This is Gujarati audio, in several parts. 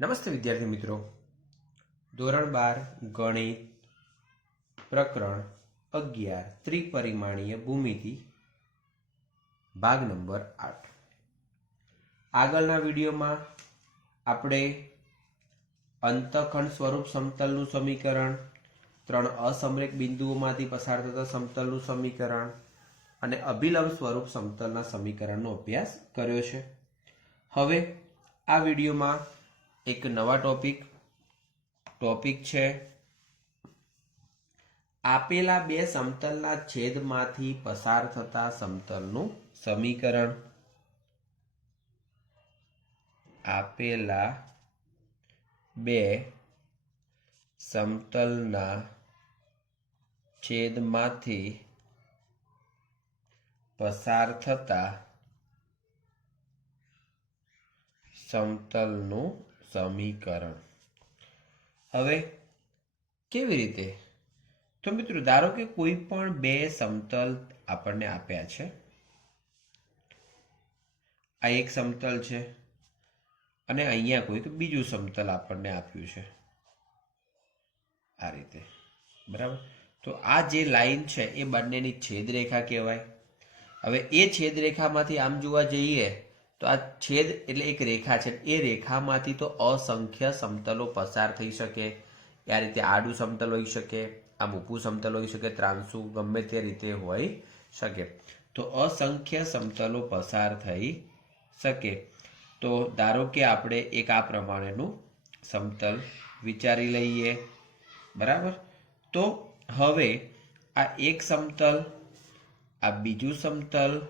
નમસ્તે વિદ્યાર્થી મિત્રો, ધોરણ 12 ગણિત પ્રકરણ 11 ત્રિપરિમાણીય ભૂમિતિ ભાગ નંબર 8। આગળના વિડીયોમાં આપણે અંતઃખંડ સ્વરૂપ સમતલનું સમીકરણ, 3 અસમરેખ બિંદુઓમાંથી પસાર થતા સમતલનું સમીકરણ અને અભિલંબ સ્વરૂપ સમતલના સમીકરણનો અભ્યાસ કર્યો છે। હવે આ વિડીયોમાં એક નવા ટોપિક છે આપેલા બે સમતલના છેદમાંથી પસાર થતા સમતલનું સમીકરણ। આપેલા બે સમતલના છેદમાંથી પસાર થતા સમતલનું સમીકરણ। હવે કેવી રીતે? તો મિત્રો ધારો કે કોઈ પણ બે સમતલ આપણને આપ્યા છે। આ એક સમતલ છે અને અહીંયા કોઈક બીજું સમતલ આપણને આપ્યું છે, આ રીતે, બરાબર। તો આ જે લાઈન છે એ બંનેની છેદરેખા કહેવાય। હવે એ છેદરેખામાંથી આમ જોવા જઈએ તો આ છેદ એટલે એક રેખા છે, એ રેખામાંથી તો અસંખ્ય સમતલો પસાર થઈ શકે। આ રીતે આડું સમતલ હોઈ શકે, આમ ઊભું સમતલ હોઈ શકે, ત્રાંસુ, ગમે તે રીતે હોઈ શકે। તો અસંખ્ય સમતલો પસાર થઈ શકે। તો ધારો કે આપણે એક આ પ્રમાણેનું સમતલ વિચારી લઈએ, બરાબર। તો હવે આ એક સમતલ, આ બીજું સમતલ,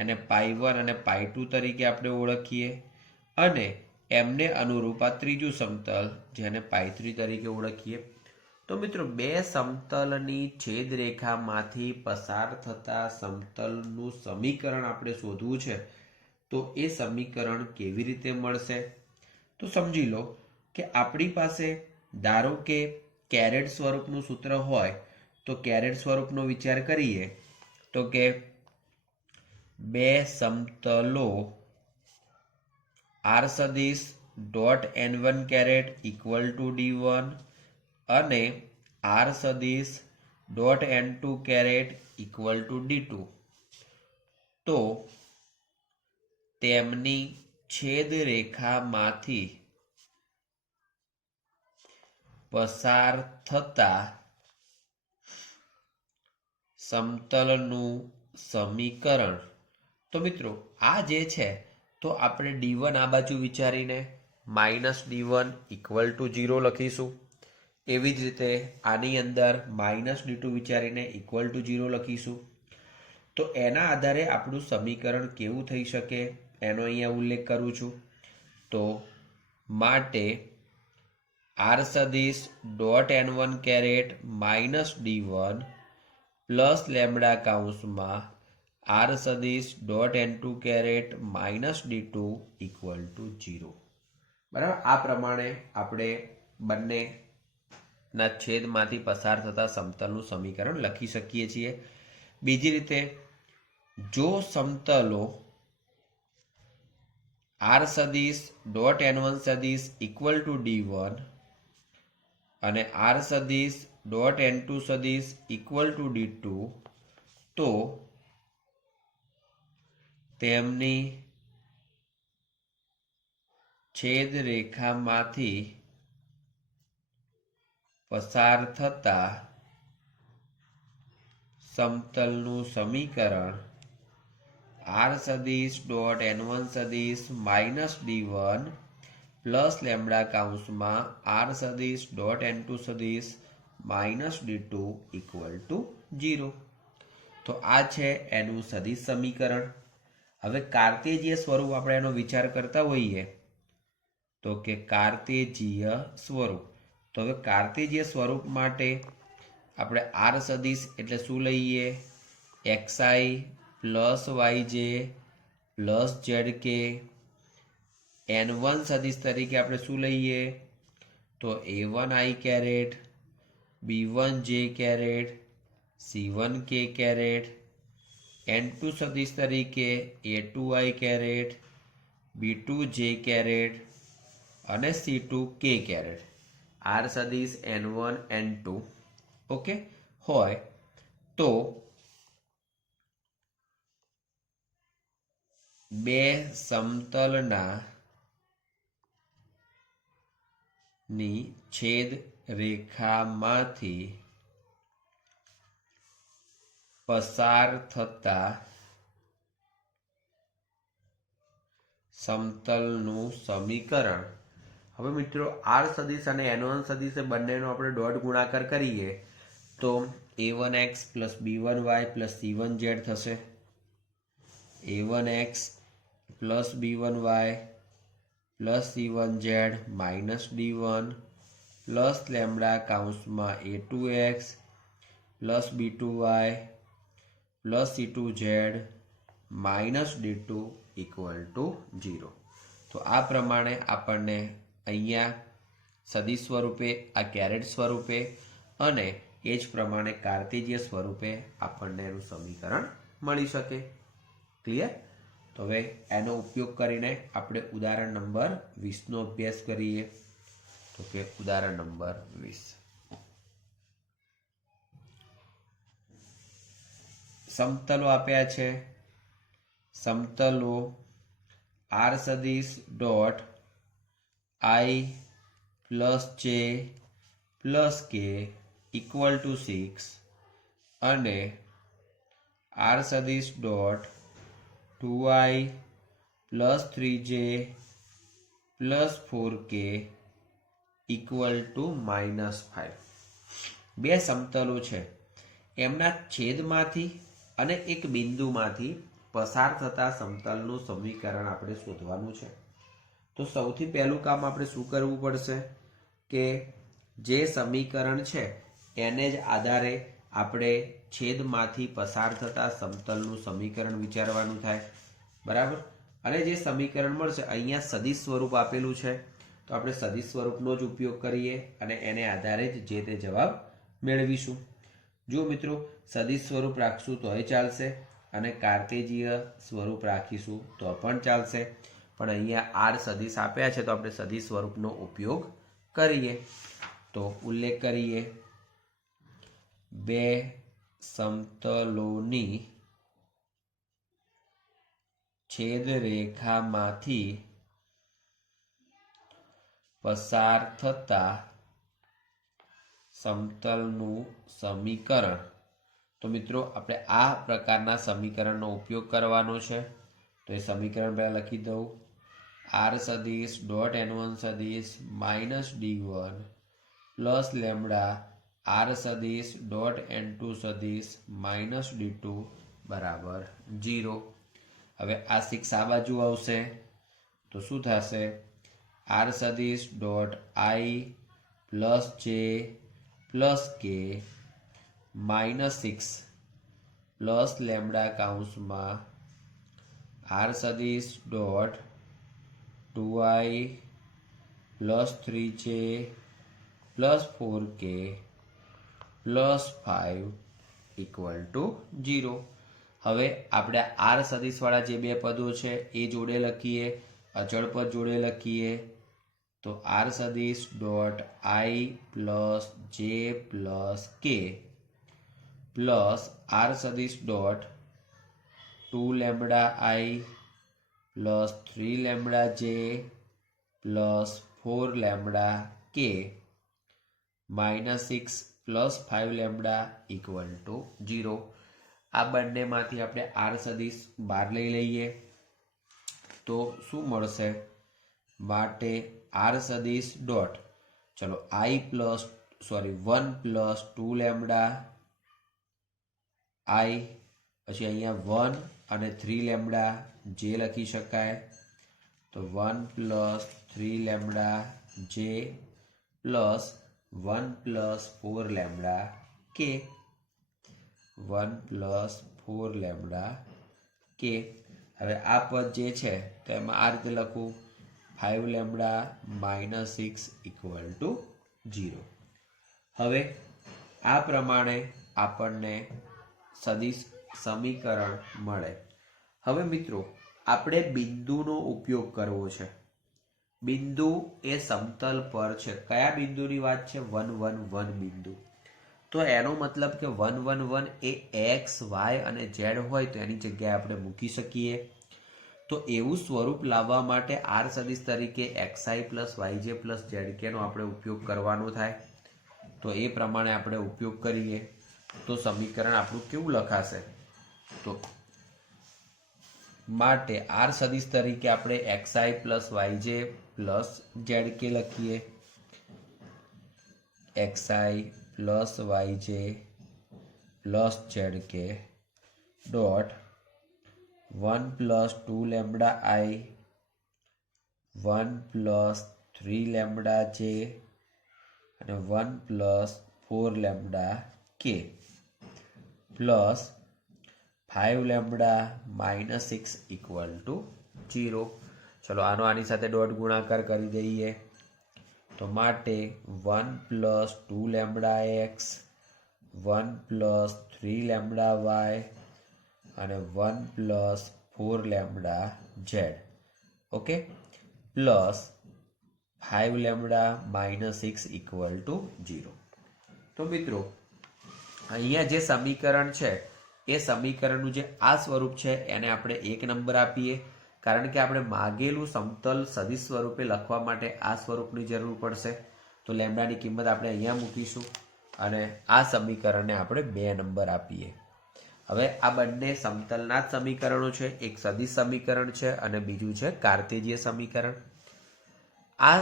એને π1 અને π2 તરીકે આપણે ઓળખીએ અને એમને અનુરૂપ આ ત્રીજું સમતલ જેને π3 તરીકે ઓળખીએ। તો મિત્રો બે સમતલની છેદરેખામાંથી પસાર થતા સમતલનું સમીકરણ આપણે શોધવું છે। તો એ સમીકરણ કેવી રીતે મળશે? તો સમજી લો કે આપણી પાસે ધારો કે કેરેટ સ્વરૂપનું સૂત્ર હોય તો કેરેટ સ્વરૂપનો વિચાર કરીએ તો કે બે સમતલો r સદિશ dot n1 caret equal to d1 અને r સદિશ dot n2 caret equal two d2, તો તેમની છેદરેખામાંથી પસાર થતા સમતલનું સમીકરણ। તો મિત્રો આ જે છે તો આપણે d1 આ બાજુ વિચારીને -d1 ઇક્વલ ટુ 0 લખીશું। એવી જ રીતે આની અંદર -d2 વિચારીને ઇક્વલ ટુ 0 લખીશું। તો એના આધારે આપણું સમીકરણ કેવું થઈ શકે એનો અહીંયા ઉલ્લેખ કરું છું। તો માટે r સદિશ dot n1 caret -d1 plus lambda કૌંસમાં r સદિશ dot n2 caret -d2 equal to 0, બરાબર। આ પ્રમાણે આપણે બંનેના છેદમાંથી પસાર થતા સમતલનું સમીકરણ લખી શકીએ છીએ। બીજી રીતે જો સમતલો r સદિશ ડોટ n1 સદિશ ઇક્વલ ટુ d1 અને r સદિશ ડોટ n2 સદિશ ઇક્વલ ટુ d2, તો તેમની છેદરેખામાંથી પસાર થતા સમતલનું સમીકરણ r સદિશ ડોટ n1 સદિશ -d1 પ્લસ લેમ્બડા કૌંસમાં r સદિશ ડોટ n2 સદિશ -d2 ઇક્વલ ટુ 0। તો આ છે એનું સદિશ સમીકરણ। હવે કાર્તેજીય સ્વરૂપ આપણે એનો વિચાર કરતા હોઈએ તો કે કાર્તેજીય સ્વરૂપ, તો હવે કાર્તેજીય સ્વરૂપ માટે આપણે r સદિશ એટલે શું લઈએ? xi plus yj plus zk। n1 સદિશ તરીકે આપણે શું લઈએ? તો a1i caret, b1j caret, c1k caret. n2 સદિશ તરીકે a2i કેરેટ, b2j કેરેટ, અને C2 K કેરેટ R સદિશ N1 N2 ઓકે હોય તો બે સમતલના ની છેદ રેખામાંથી પસાર થતા સમતલનું સમીકરણ. હવે મિત્રો R સદિશ અને N1 સદિશ બંનેનો આપણે ડોટ ગુણાકાર કરીએ તો A1x plus B1y plus C1z થશે. A1x plus B1y plus C1z minus D1 plus lambda કાઉન્સમાં A2x plus B2y plus C2z minus D2 equal to 0. તો આ પ્રમાણે આપણને અહીંયા સદિશ સ્વરૂપે, આ કેરેટ સ્વરૂપે અને એ જ પ્રમાણે કાર્ટેજીય સ્વરૂપે આપણને એનું સમીકરણ મળી શકે. ક્લિયર? તો હવે એનો ઉપયોગ કરીને આપણે ઉદાહરણ નંબર 20નો અભ્યાસ કરીએ. તો કે ઉદાહરણ નંબર 20 સમતલો આપ્યા છે. સમતલો R સદિશ dot I plus J plus K equal to 6 અને R સદિશ dot 2I plus 3J plus 4K equal to -5. બે સમતલો છે, એમના છેદમાંથી અને એક બિંદુમાંથી પસાર થતા સમતલનું સમીકરણ આપણે શોધવાનું છે. તો સૌથી પહેલું કામ આપણે શું કરવું પડશે કે જે સમીકરણ છે એને જ આધારે આપણે છેદમાંથી પસાર થતા સમતલનું સમીકરણ વિચારવાનું થાય. બરાબર? અને જે સમીકરણ મળશે અહીંયા સદિશ સ્વરૂપ આપેલું છે તો આપણે સદિશ સ્વરૂપનો જ ઉપયોગ કરીએ અને એને આધારે જ જે તે જવાબ મેળવીશું. જો મિત્રો સદિશ સ્વરૂપ રાખશું તોય ચાલશે અને કાર્ટેજીય સ્વરૂપ રાખીશું તો પણ ચાલશે, પણ અહીંયા R સદિશ આપ્યા છે તો આપણે સદિશ સ્વરૂપનો ઉપયોગ કરીએ. તો ઉલ્લેખ કરીએ, બે સમતલોની છેદરેખામાંથી પસાર થતા સમતલનું સમીકરણ. તો મિત્રો આપણે આ પ્રકારના સમીકરણનો ઉપયોગ કરવાનો છે. તો એ સમીકરણ પહેલાં લખી દઉં. R સદિશ ડોટ N1 સદિશ minus D1 plus lambda R સદિશ ડોટ N2 સદિશ માઇનસ D2 બરાબર 0. હવે આ 6 આ બાજુ આવશે તો શું થશે? R સદિશ dot I plus J plus K -6 plus lambda કાઉન્સમાં R સદિશ dot 2I plus 3J plus 4K plus 5 equal to 0. હવે આપણે R સદિશવાળા જે બે પદો છે એ જોડે લખીએ, અચળ પદ જોડે લખીએ. તો R સદિશ dot I plus J plus K plus R સદિશ dot 2 lambda I plus 3 lambda J plus 4 lambda K -6 plus 5 lambda equal to 0. આ બંનેમાંથી આપણે R સદિશ બહાર લઈ લઈએ તો શું મળશે? માટે R સદિશ ડોટ ચલો I plus 1 plus 2 lambda I, પછી અહીંયા 1 અને 3 લેમડા J લખી શકાય. તો 1 plus 3 lambda J plus 1 plus 4 lambda K 1 plus 4 lambda K. હવે આ પદ જે છે તો એમાં આ રીતે લખું 5 લેમડા -6 ઇક્વલ ટુ 0. હવે આ પ્રમાણે આપણને સદિશ સમીકરણ મળે. હવે મિત્રો આપણે બિંદુનો ઉપયોગ કરવો છે. બિંદુ એ સમતલ પર છે. કયા બિંદુની વાત છે? 1 1 1 બિંદુ. તો એનો મતલબ કે 1 1 1 એ એક્સ વાય અને ઝેડ હોય તો એની જગ્યાએ આપણે મૂકી શકીએ. તો એવું સ્વરૂપ લાવવા માટે આર સદિશ તરીકે એક્સઆઈ પ્લસ વાયજે પ્લસ ઝેડકેનો આપણે ઉપયોગ કરવાનો થાય. તો એ પ્રમાણે આપણે ઉપયોગ કરીએ તો સમીકરણ આપણું કેવું લખાશે? તો માટે આર સદિશ તરીકે આપણે x i plus y j plus z k લખીએ. X i plus y j plus z k dot 1 plus 2 lambda i 1 plus 3 lambda j અને 1 plus 4 lambda k plus 5 lambda minus 6 equal to 0. ચલો આનો આની સાથે ડોટ ગુણાકાર કરી દઈએ. તો માટે 1 plus 2 lambda x 1 plus 3 lambda y અને 1 plus 4 lambda z. Okay, plus 5 lambda minus 6 equal to 0. તો મિત્રો અહીંયા જે સમીકરણ છે એ સમીકરણનું જે આ સ્વરૂપ છે એને આપણે 1 નંબર આપીએ, કારણ કે આપણે માગેલું સમતલ સદિશ સ્વરૂપે લખવા માટે આ સ્વરૂપની જરૂર પડશે. તો લેમ્બડાની કિંમત આપણે અહીંયા મૂકીશું અને આ સમીકરણને આપણે 2 નંબર આપીએ. હવે આ બંને સમતલના જ સમીકરણો છે. એક સદિશ સમીકરણ છે અને બીજું છે કાર્તેજીય સમીકરણ. આ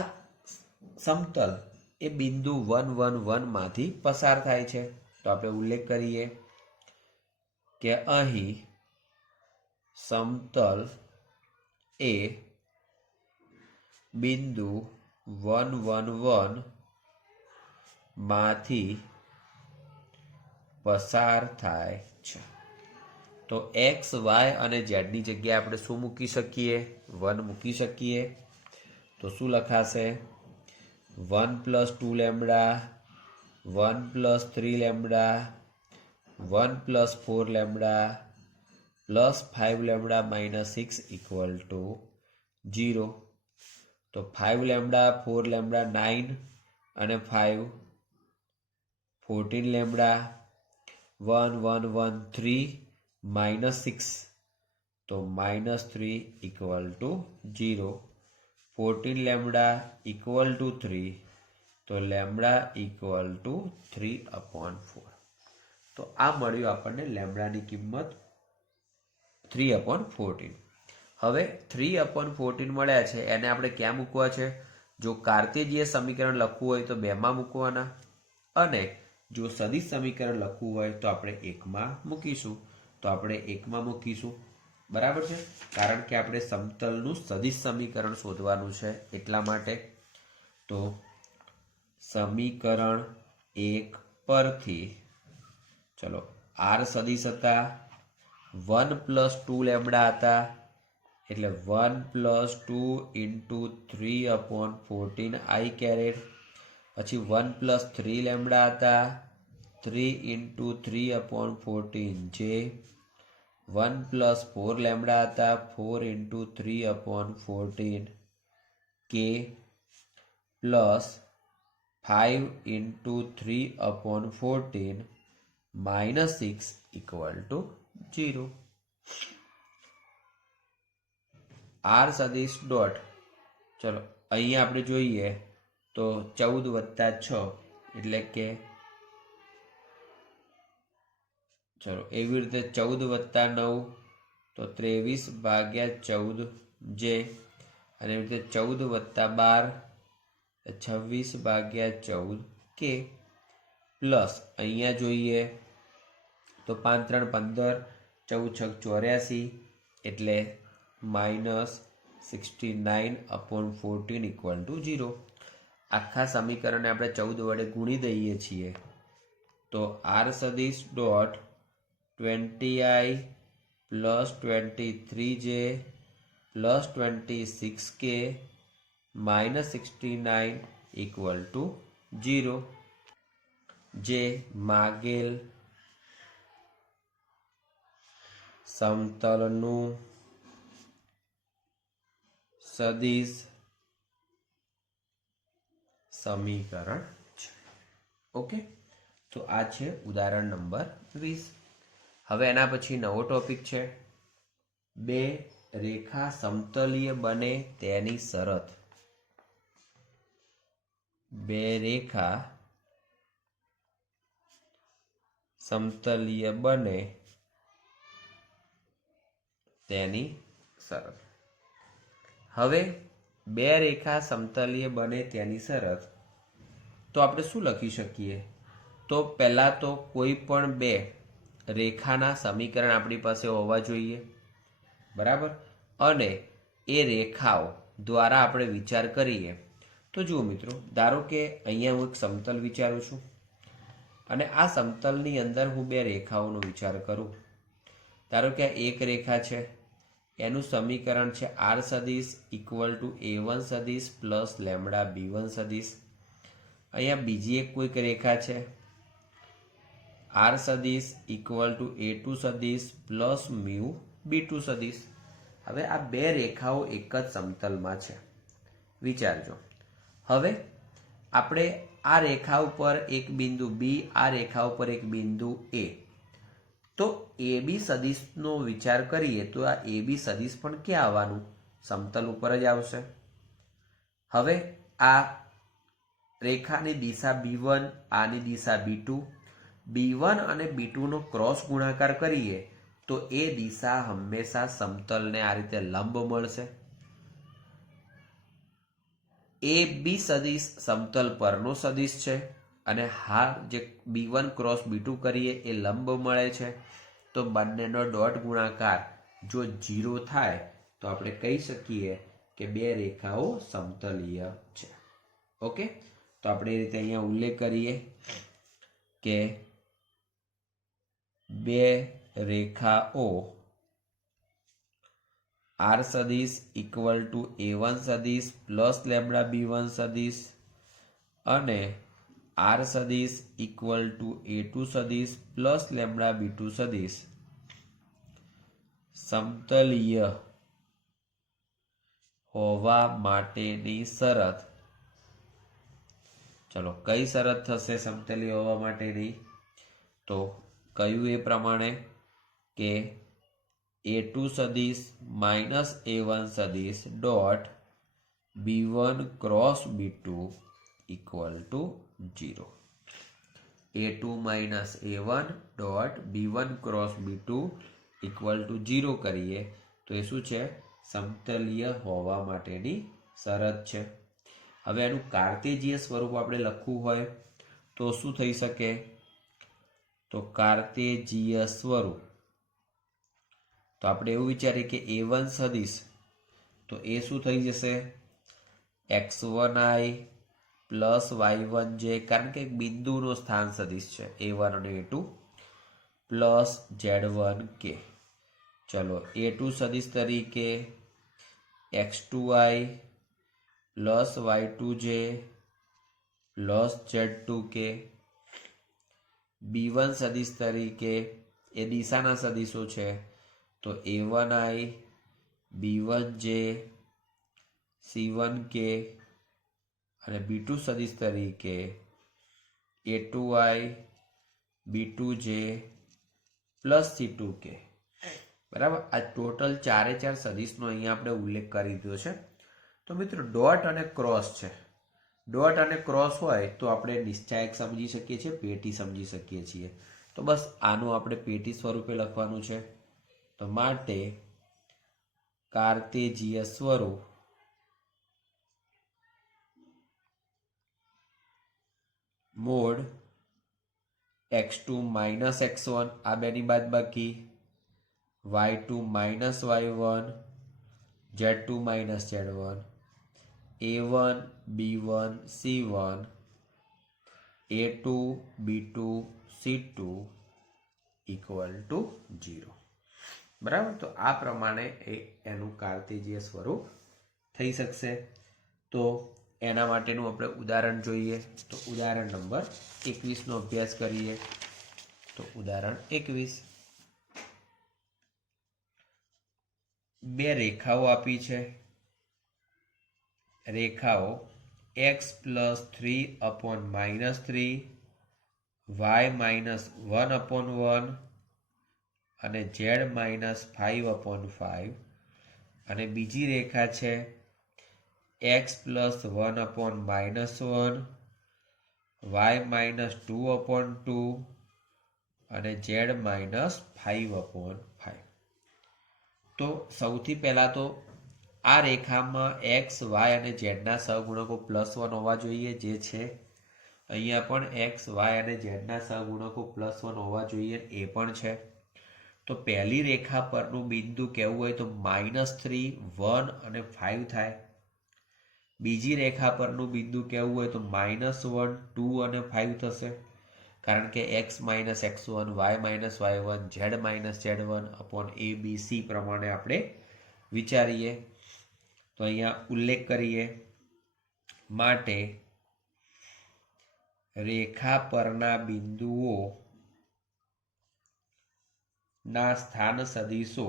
સમતલ એ બિંદુ 1 1 1 માંથી પસાર થાય છે. તો આપણે ઉલ્લેખ કરીએ કે અહીં સમતલ એ બિંદુ 1 1 1 માંથી પસાર થાય છે. તો એક્સ વાય અને ઝેડની જગ્યાએ આપણે શું મૂકી શકીએ? 1 મૂકી શકીએ. તો શું લખાશે? 1 plus 2 lambda 1 plus 3 lambda 1 plus 4 lambda plus 5 lambda minus 6 equal to 0. તો 5 લેમ્બડા 4 લેમ્બડા 9 અને 5 14 લેમ્બડા 1 1 1 3 માઇનસ 6. તો minus 3 equal to 0. 14 lambda equal to 3. તો લેમ્બડા ઇક્વલ ટુ 3/4. તો આ મળ્યું આપણને લેમ્બડાની કિંમત 3/14. હવે 3/14 મળ્યા છે એને આપણે ક્યાં મૂકવા છે? જો કાર્તેજીય સમીકરણ લખવું હોય તો 2 માં મૂકવાના અને જો સદિશ સમીકરણ લખવું હોય તો આપણે 1 માં મૂકીશું. તો આપણે 1 માં મૂકીશું. બરાબર છે, કારણ કે આપણે સમતલનું સદિશ સમીકરણ શોધવાનું છે એટલા માટે. તો સમીકરણ 1 પરથી ચલો આર સદિશ હતા 1 પ્લસ 2 લેમ્બડા હતા એટલે 1 પ્લસ 2 ઇન્ટુ 3/14 આઈ કેરેટ. પછી 1 પ્લસ 3 લેમ્બડા હતા 3 ઇન્ટુ 3/14 જે 1 પ્લસ 4 લેમ્બડા હતા 4 ઇન્ટુ 3/14 કે plus 5 into 3/14 minus 6 equal to 0. R સદિશ ડોટ ચલો અહીંયા આપણે જોઈએ તો 14 વત્તા 6 એટલે કે ચલો એવી રીતે 14 વત્તા 9 તો 23 ભાગ્યા 14 જે અને એવી રીતે 14 વત્તા 12 26 ભાગ્યા 14 કે પ્લસ અહીંયા જોઈએ તો 5 3 15 14 6 84 એટલે માઇનસ 69/14 ઇક્વલ ટુ 0. આખા સમીકરણને આપણે 14 વડે ગુણી દઈએ છીએ તો આર સદિશ dot 20i plus 23j plus 26k minus 69 equal to 0. જે માગેલ સમતલનું સદિશ સમીકરણ છે. ઓકે, તો આ છે ઉદાહરણ નંબર 20. હવે એના પછી નવો ટોપિક છે, બે રેખા સમતલીય બને તેની શરત. બે રેખા સમતલીય બને તેની શરત. હવે બે રેખા સમતલીય બને તેની શરત તો આપણે શું લખી શકીએ? તો પહેલા તો કોઈ પણ બે રેખાના સમીકરણ આપણી પાસે હોવા જોઈએ, બરાબર. અને એ રેખાઓ દ્વારા આપણે વિચાર કરીએ તો જુઓ મિત્રો, ધારો કે અહીંયા હું એક સમતલ વિચારું છું અને આ સમતલની અંદર હું બે રેખાઓનો વિચાર કરું. ધારો કે આ એક રેખા છે, એનું સમીકરણ છે આર સદિશ ઇક્વલ ટુ a1 સદિશ પ્લસ લેમડા b1 સદિશ. અહીંયા બીજી એક કોઈક રેખા છે, આર સદિશ ઇક્વલ ટુ a2 સદિશ પ્લસ મ્યુ b2 સદિશ. હવે આ બે રેખાઓ એક જ સમતલમાં છે, વિચારજો. હવે આપણે આ રેખા ઉપર એક બિંદુ બી, આ રેખા ઉપર એક બિંદુ એ, તો એ બી સદિશનો વિચાર કરીએ તો આ એ બી સદિશ પણ ક્યાં આવવાનું? સમતલ ઉપર જ આવશે. હવે આ રેખાની દિશા b1, આની દિશા b2, b1 અને b2 નો ક્રોસ ગુણાકાર કરીએ તો એ દિશા હંમેશા સમતલને આ રીતે લંબ મળશે. એ બી સદિશ સમતલ પરનો સદિશ છે અને હા જે b1 ક્રોસ b2 કરીએ એ લંબ મળે છે. તો બંનેનો ડોટ ગુણાકાર જો 0 થાય તો આપણે કહી શકીએ કે બે રેખાઓ સમતલીય છે. ઓકે, તો આપણે એ રીતે અહીંયા ઉલ્લેખ કરીએ કે બે રેખાઓ આર સદિશ ઇક્વલ ટુ a1 સદિશ પ્લસ લેમડા b1 સદિશ અને આર સદિશ ઇક્વલ ટુ a2 સદિશ પ્લસ લેમડા b2 સદિશ સમતલીય હોવા માટેની શરત. ચલો, કઈ શરત થશે સમતલીય હોવા માટેની? તો કયું એ પ્રમાણે કે a2 સદિશ માઇનસ a1 સદિશ dot b1 cross b2 equal to 0. a2 minus a1 dot b1 cross b2 equal to 0 કરીએ તો એ શું છે? સમતલીય હોવા માટેની શરત છે. હવે એનું કાર્તેજીય સ્વરૂપ આપણે લખવું હોય તો શું થઈ શકે? તો કાર્તેજીય સ્વરૂપ તો આપણે એવું વિચારીએ કે a1 સદિશ તો એ શું થઈ જશે? x1i પ્લસ y1j, કારણ કે બિંદુનો સ્થાન સદિશ છે a1 અને a2, પ્લસ z1k. ચલો, a2 સદિશ તરીકે x2i plus y2j plus z2k, b1 સદિશ તરીકે એ દિશાના સદિશો છે તો a1i b1j c1k અને b2 સદિશ તરીકે a2i b2j પ્લસ c2k. બરાબર, આ ટોટલ ચારે ચાર સદિશનો અહીંયા આપણે ઉલ્લેખ કરી દીધો છે. તો મિત્રો ડોટ અને ક્રોસ છે, ડોટ અને ક્રોસ હોય તો આપણે નિશ્ચાયક સમજી શકીએ છીએ, પેટી સમજી શકીએ છીએ. તો બસ આનું આપણે પેટી સ્વરૂપે લખવાનું છે. તો માટે કાર્તેજીય સ્વરૂપ મોડ x2 માઇનસ x1, આ બેની બાદબાકી, y2 minus y1, z2 minus z1, a1 b1 c1, a2 b2 c2 equal to 0. બરાબર, તો આ પ્રમાણે એનું કાર્તેજીય સ્વરૂપ થઈ શકશે. તો એના માટેનું આપણે ઉદાહરણ જોઈએ. તો ઉદાહરણ નંબર 21 નો અભ્યાસ કરીએ. તો ઉદાહરણ 21, બે રેખાઓ આપી છે. રેખાઓ x પ્લસ 3/-3, y -1/1 અને z -5/5, અને બીજી રેખા છે x પ્લસ 1/-1, y -2/2 અને z -5/5. તો સૌથી પહેલા તો આ રેખામાં x, y અને z ના સહગુણકો +1 હોવા જોઈએ, જે છે અહીંયા પણ x, y અને z ના સહગુણકો +1 હોવા જોઈએ, એ પણ છે. તો પહેલી રેખા પરનું બિંદુ કહેવું હોય તો -3, 1 અને 5 થાય. બીજી રેખા પરનું બિંદુ કહેવું હોય તો -1, 2 અને 5 થશે, કારણ કે x -x1, y -y1, z -z1 a b c પ્રમાણે આપણે વિચારીએ. તો અહીંયા ઉલ્લેખ કરીએ, માટે રેખા પરના બિંદુઓ ના સ્થાન સદિશો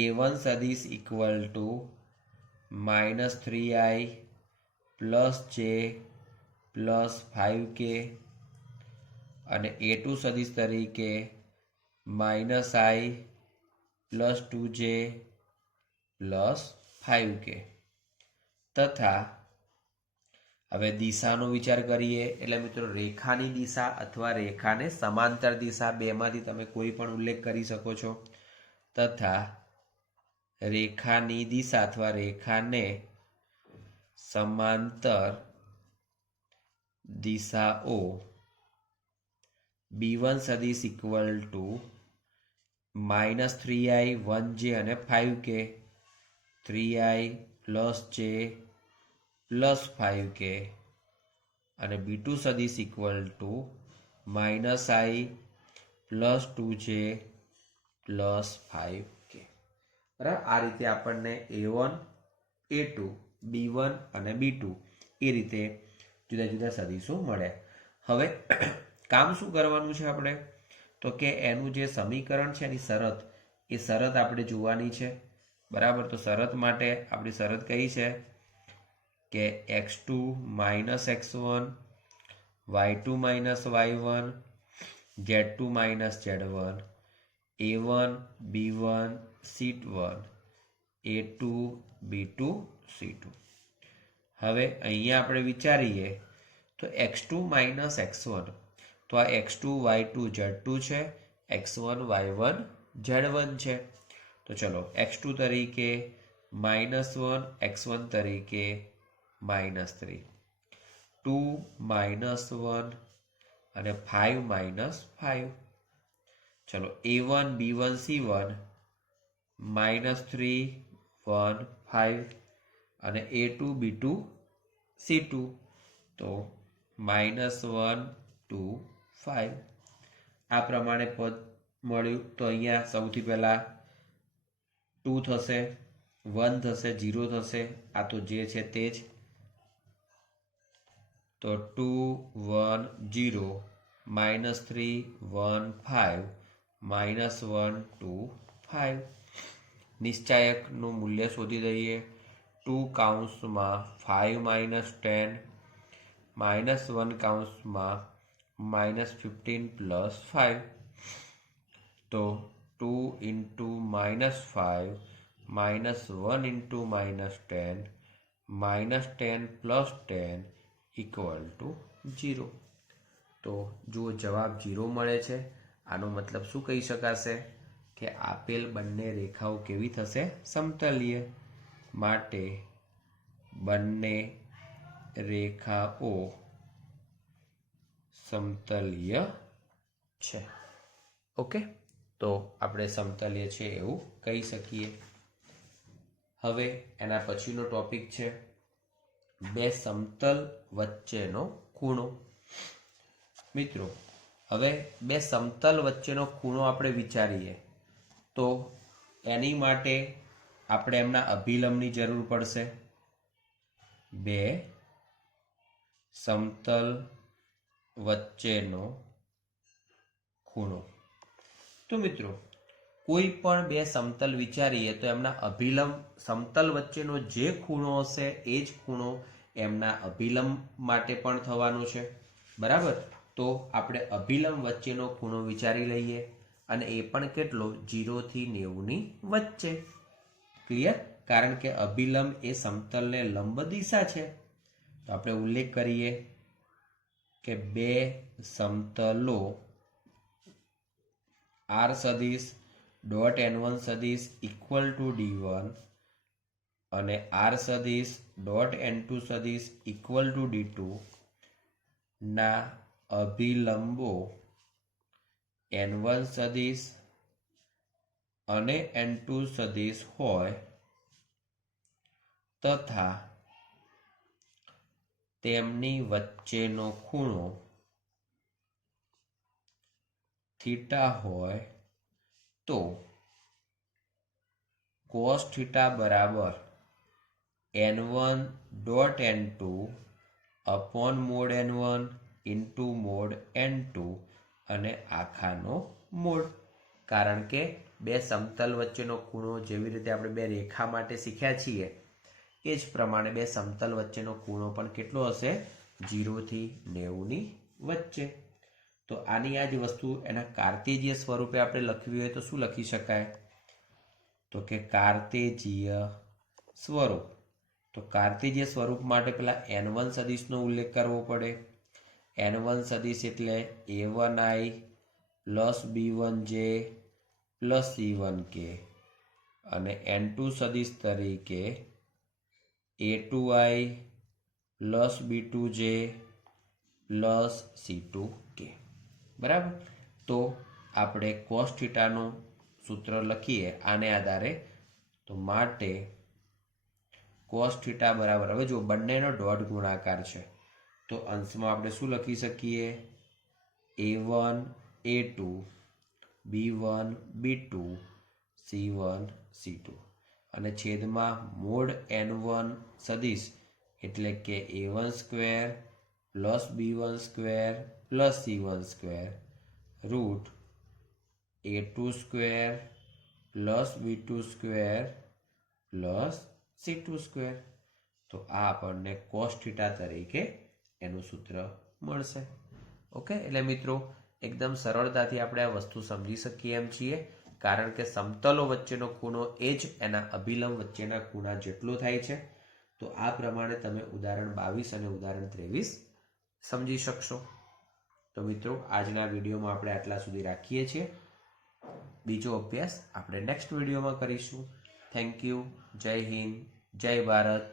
a1 સદિશ equal to -3i plus j plus 5k અને a2 સદિશ તરીકે -i plus 2j plus 5k. તથા હવે દિશાનો વિચાર કરીએ, એટલે મિત્રો રેખાની દિશા અથવા રેખાને સમાંતર દિશા, બેમાંથી તમે કોઈ પણ ઉલ્લેખ કરી શકો છો. તથા રેખાની દિશા અથવા રેખાને સમાંતર દિશાઓ b1 સદિશ ઇક્વલ ટુ -3i, 1j અને 5k, 3i plus j plus 5k અને b2 સદિશ equal to -i plus 2j plus 5k. બરાબર, આ રીતે આપણને a1, a2, b1 અને b2 એ રીતે જુદા જુદા સદિશો મળે. હવે કામ શું કરવાનું છે આપણે? તો કે એનું જે સમીકરણ છે, એની શરત, એ શરત આપણે જોવાની છે. બરાબર, તો શરત માટે આપણી શરત કઈ છે કે x2 - x1, y2 - y1, z2 - z1, a1 b1 c1, a2 b2 c2. હવે અહીંયા આપણે વિચારીએ તો x2 - x1, તો આ x2 y2 z2 છે, x1 y1 z1 છે. તો ચલો x2 તરીકે -1, x1 તરીકે -3, 2 -1 અને 5 -5. ચલો a1 b1 c1 -3, 1, 5 અને a2 b2 c2, તો -1, 2, 5. આ પ્રમાણે પદ મળ્યું. તો અહીંયા સૌથી પહેલા 2 થશે, 1 થશે, 0 થશે. આ તો જે છે તે જ. તો 2, 1, 0, -3, 1, 5, -1, 2, 5. નિશ્ચાયકનું મૂલ્ય શોધી દઈએ. 2 કૌંસમાં 5 - 10, -1 કૌંસમાં -15 + 5. તો 2 × -5 -1 × -10, -10 + 10 = 0. તો જો જવાબ 0 મળે છે, આનો મતલબ શું કહી શકાશે કે આપેલ બંને રેખાઓ કેવી થશે? સમતલીય. માટે બંને રેખાઓ સમતલીય છે. ઓકે, તો આપણે સમતલીય છે એવું કહી શકીએ. હવે એના પછીનો ટોપિક છે બે સમતલ વચ્ચેનો ખૂણો. મિત્રો, હવે બે સમતલ વચ્ચેનો ખૂણો આપણે વિચારીએ તો એની માટે આપણે એમના અભિલંબની જરૂર પડશે. બે સમતલ વચ્ચેનો ખૂણો. તો મિત્રો, કોઈ પણ બે સમતલ વિચારીએ તો એમના અભિલંબ સમતલ વચ્ચેનો જે ખૂણો હશે એ જ ખૂણો એમના અભિલંબ માટે પણ થવાનો છે, બરાબર. તો આપણે અભિલંબ વચ્ચેનો ખૂણો વિચારી લઈએ, અને એ પણ કેટલો? 0 થી 90 ની વચ્ચે. ક્લિયર? કારણ કે અભિલંબ એ સમતલને લંબ દિશા છે. તો આપણે ઉલ્લેખ કરીએ કે બે સમતલો r સદિશ ડોટ n1 સદિશ ઇક્વલ ટુ d1 અને r સદિશ ડોટ n2 સદિશ ઇક્વલ ટુ d2 ના અભિલંબો n1 સદિશ અને n2 સદિશ હોય તથા તેમની વચ્ચેનો ખૂણો થીટા હોય તો cos થીટા બરાબર n1 dot n2 upon mode n1 into mode n2 અને આખાનો મોડ. કારણ કે બે સમતલ વચ્ચેનો ખૂણો જેવી રીતે આપણે બે રેખા માટે શીખ્યા છીએ એ જ પ્રમાણે બે સમતલ વચ્ચેનો ખૂણો પણ કેટલો હશે? 0 થી 90 ની વચ્ચે. તો આની આ જ વસ્તુ એના કાર્તેજીય સ્વરૂપે આપણે લખવી હોય તો શું લખી શકાય? તો કે કાર્તેજીય સ્વરૂપ. તો કાર્તેજીય સ્વરૂપ માટે પેલા n1 સદિશનો ઉલ્લેખ કરવો પડે. n1 સદિશ એટલે a1i plus b1j plus c1k અને n2 સદિશ તરીકે a2i plus b2j plus c2k. બરાબર. તો આપણે cos થીટાનું સૂત્ર લખીએ આને આધારે. તો માટે cos થીટા બરાબર, હવે જો બંનેનો ડોટ ગુણાકાર છે તો અંશમાં આપણે શું લખી શકીએ? a1 a2 b1 b2 c1 c2 અને છેદમાં મોડ n1 સદિશ એટલે કે a1 square plus b1 square plus c1 square root a2 square plus b2 square plus c2 square. તો આ આપણને cos થીટા તરીકે એનું સૂત્ર મળશે. ઓકે, એટલે મિત્રો એકદમ સરળતાથી આપણે આ વસ્તુ સમજી શકીએ એમ છીએ, કારણ કે સમતલો વચ્ચેનો ખૂણો એ જ એના અભિલંબ વચ્ચેના ખૂણા જેટલો થાય છે. તો આ પ્રમાણે તમે ઉદાહરણ 22 અને ઉદાહરણ 23 સમજી શકશો. તો મિત્રો આજના વિડીયોમાં આપણે આટલા સુધી રાખીએ છીએ. બીજો અભ્યાસ આપણે નેક્સ્ટ વિડીયોમાં કરીશું. Thank you. જય હિન્દ, જય ભારત.